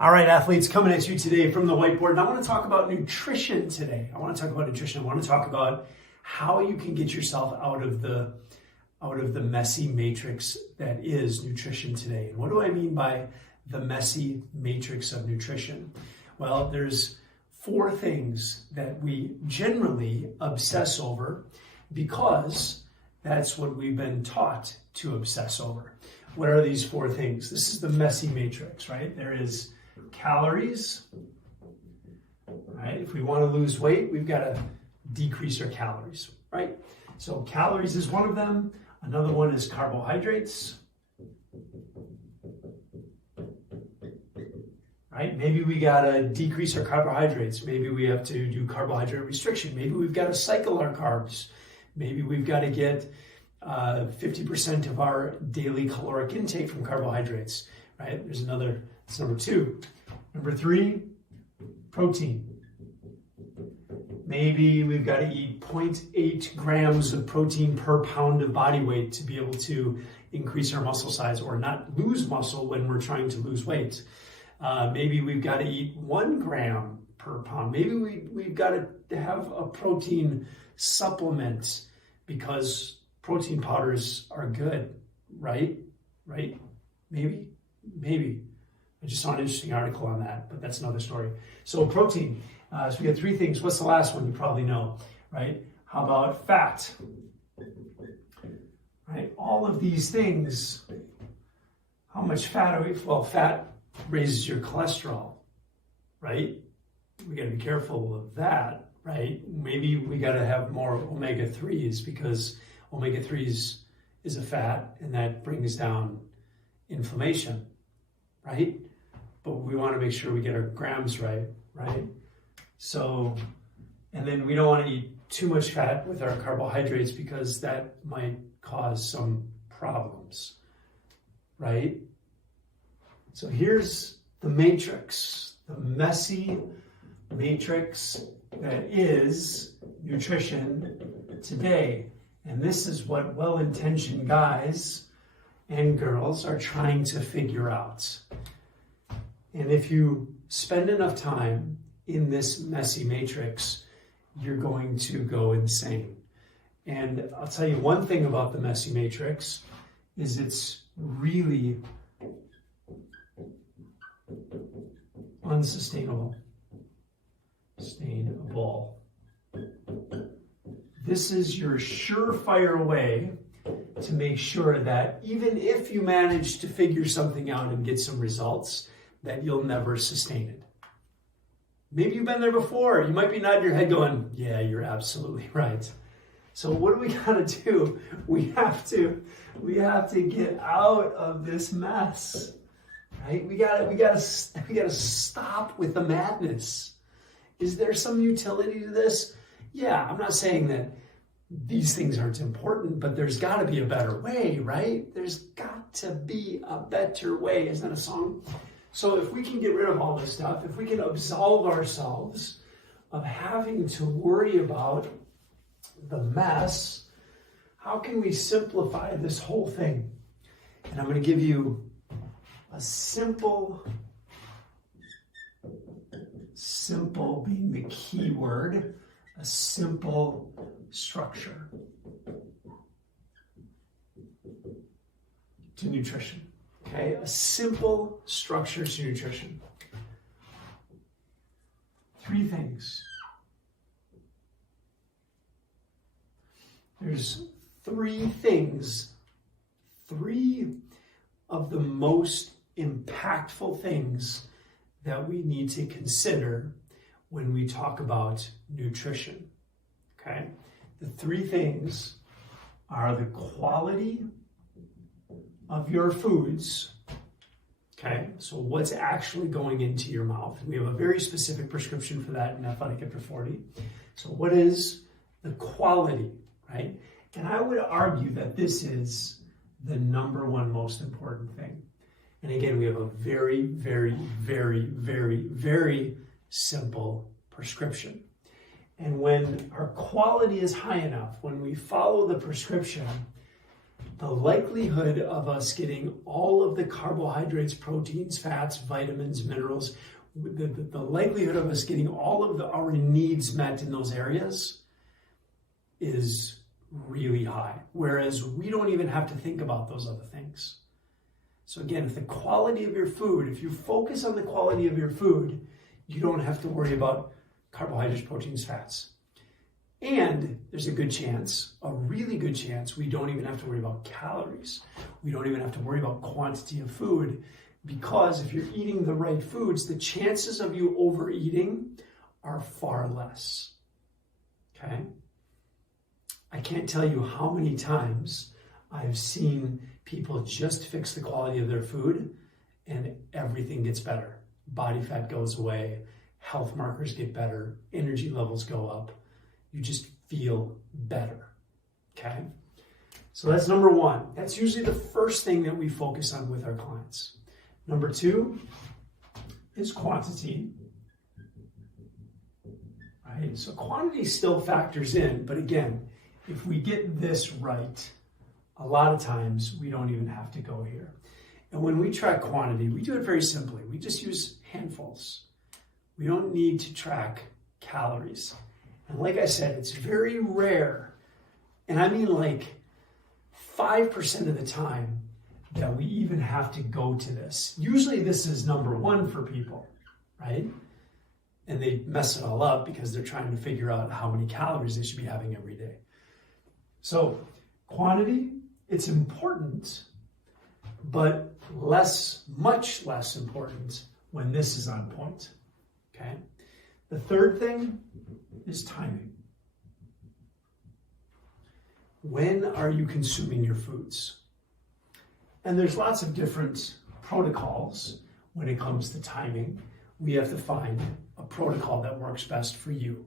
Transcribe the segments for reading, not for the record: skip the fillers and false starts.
All right, athletes, coming at you today from the whiteboard. And I want to talk about nutrition today. I want to talk about how you can get yourself out of the messy matrix that is nutrition today. And what do I mean by the messy matrix of nutrition? Well, there's 4 things that we generally obsess over because that's what we've been taught to obsess over. What are these 4 things? This is the messy matrix, right? There is calories, right? If we want to lose weight, we've got to decrease our calories, right? So calories is one of them. Another one is carbohydrates, right? Maybe we got to decrease our carbohydrates. Maybe we have to do carbohydrate restriction. Maybe we've got to cycle our carbs. Maybe we've got to get 50% of our daily caloric intake from carbohydrates, right? That's number 2. Number 3, protein. Maybe we've got to eat 0.8 grams of protein per pound of body weight to be able to increase our muscle size or not lose muscle when we're trying to lose weight. Maybe we've got to eat 1 gram per pound. Maybe we've got to have a protein supplement because protein powders are good, right? Right? Maybe. I just saw an interesting article on that, but that's another story. So protein. So we got 3 things. What's the last one? You probably know, right? How about fat? Right? All of these things. How much fat are we? Well, fat raises your cholesterol, right? We got to be careful of that, right? Maybe we got to have more omega-3s because omega-3s is a fat and that brings down inflammation, right? But we want to make sure we get our grams right? So, and then we don't want to eat too much fat with our carbohydrates because that might cause some problems, right? So here's the matrix, the messy matrix that is nutrition today. And this is what well-intentioned guys and girls are trying to figure out. And if you spend enough time in this messy matrix, you're going to go insane. And I'll tell you one thing about the messy matrix is it's really unsustainable. This is your surefire way to make sure that even if you manage to figure something out and get some results, that you'll never sustain it. Maybe you've been there before. You might be nodding your head going, yeah, you're absolutely right. So what do we got to do? We have to get out of this mess, right? We gotta stop with the madness. Is there some utility to this? Yeah, I'm not saying that these things aren't important, but there's got to be a better way, right? There's got to be a better way. Isn't that a song? So if we can get rid of all this stuff, if we can absolve ourselves of having to worry about the mess, how can we simplify this whole thing? And I'm going to give you a simple being the key word, a simple structure to nutrition. Okay, a simple structure to nutrition. 3 things. There's 3 things, 3 of the most impactful things that we need to consider when we talk about nutrition. Okay, the 3 things are the quality of your foods. Okay, so what's actually going into your mouth? We have a very specific prescription for that in Athletic After 40. So what is the quality, right? And I would argue that this is the number 1 most important thing. And again, we have a very, very, very, very, very simple prescription. And when our quality is high enough, when we follow the prescription, the likelihood of us getting all of the carbohydrates, proteins, fats, vitamins, minerals, the likelihood of us getting all of our needs met in those areas is really high. Whereas we don't even have to think about those other things. So again, if the quality of your food, if you focus on the quality of your food, you don't have to worry about carbohydrates, proteins, fats. And there's a good chance, a really good chance, we don't even have to worry about calories. We don't even have to worry about quantity of food, because if you're eating the right foods, the chances of you overeating are far less. Okay? I can't tell you how many times I've seen people just fix the quality of their food and everything gets better. Body fat goes away, health markers get better, energy levels go up. You just feel better, okay? So that's number one. That's usually the first thing that we focus on with our clients. Number two is quantity, right? So quantity still factors in, but again, if we get this right, a lot of times we don't even have to go here. And when we track quantity, we do it very simply. We just use handfuls. We don't need to track calories. And like I said, it's very rare, and I mean like 5% of the time that we even have to go to this. Usually this is number one for people, right? And they mess it all up because they're trying to figure out how many calories they should be having every day. So quantity, it's important, but much less important when this is on point, okay? The third thing is timing. When are you consuming your foods? And there's lots of different protocols when it comes to timing. We have to find a protocol that works best for you.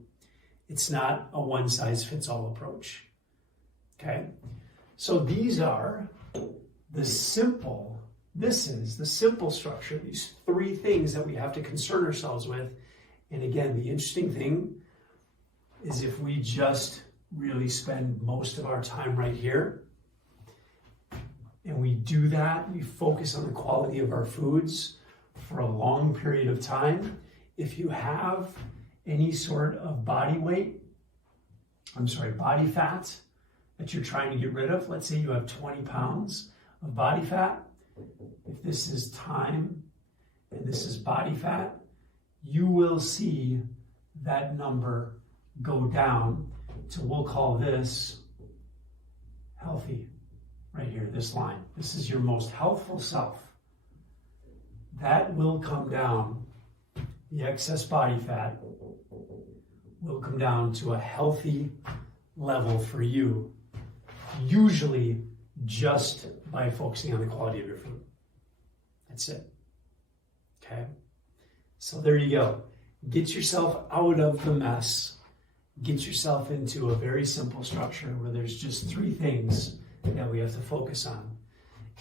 It's not a one-size-fits-all approach, okay? So these are this is the simple structure, these three things that we have to concern ourselves with. And again, the interesting thing is if we just really spend most of our time right here, and we do that, we focus on the quality of our foods for a long period of time. If you have any sort of body fat that you're trying to get rid of, let's say you have 20 pounds of body fat, if this is time and this is body fat, you will see that number go down to, we'll call this healthy, right here, this line. This is your most healthful self. That will come down, the excess body fat will come down to a healthy level for you, usually just by focusing on the quality of your food. That's it, okay? So there you go. Get yourself out of the mess. Get yourself into a very simple structure where there's just three things that we have to focus on.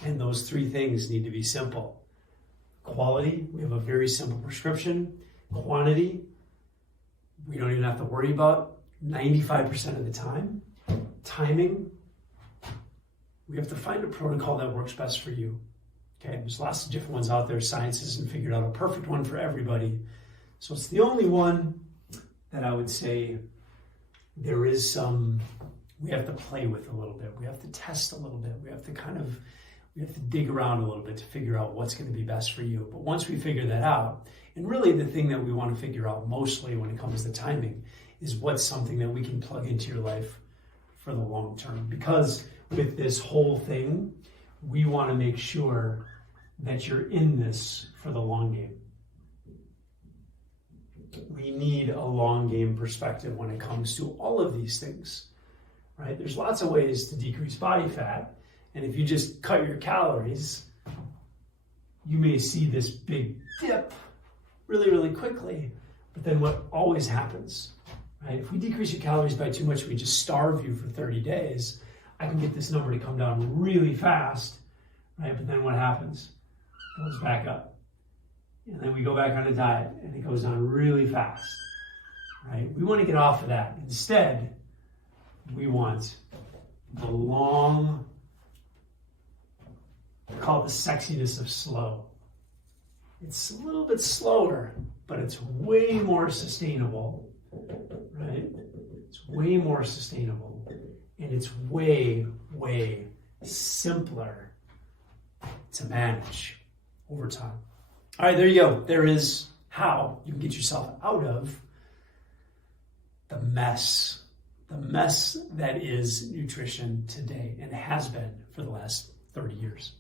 And those three things need to be simple. Quality, we have a very simple prescription. Quantity, we don't even have to worry about 95% of the time. Timing, we have to find a protocol that works best for you. Okay, there's lots of different ones out there. Science hasn't figured out a perfect one for everybody. So it's the only one that I would say there is some, we have to play with a little bit. We have to test a little bit. We have to dig around a little bit to figure out what's going to be best for you. But once we figure that out, and really the thing that we want to figure out mostly when it comes to timing is what's something that we can plug into your life for the long term. Because with this whole thing, we want to make sure that you're in this for the long game. We need a long game perspective when it comes to all of these things, right? There's lots of ways to decrease body fat. And if you just cut your calories, you may see this big dip really, really quickly. But then what always happens, right? If we decrease your calories by too much, we just starve you for 30 days, I can get this number to come down really fast, right? But then what happens? It goes back up. And then we go back on a diet and it goes down really fast, right? We want to get off of that. Instead, we want the long I call it the sexiness of slow. It's a little bit slower, but it's way more sustainable, right? It's way more sustainable, and it's way, way simpler to manage over time. All right, there you go. There is how you can get yourself out of the mess that is nutrition today and has been for the last 30 years.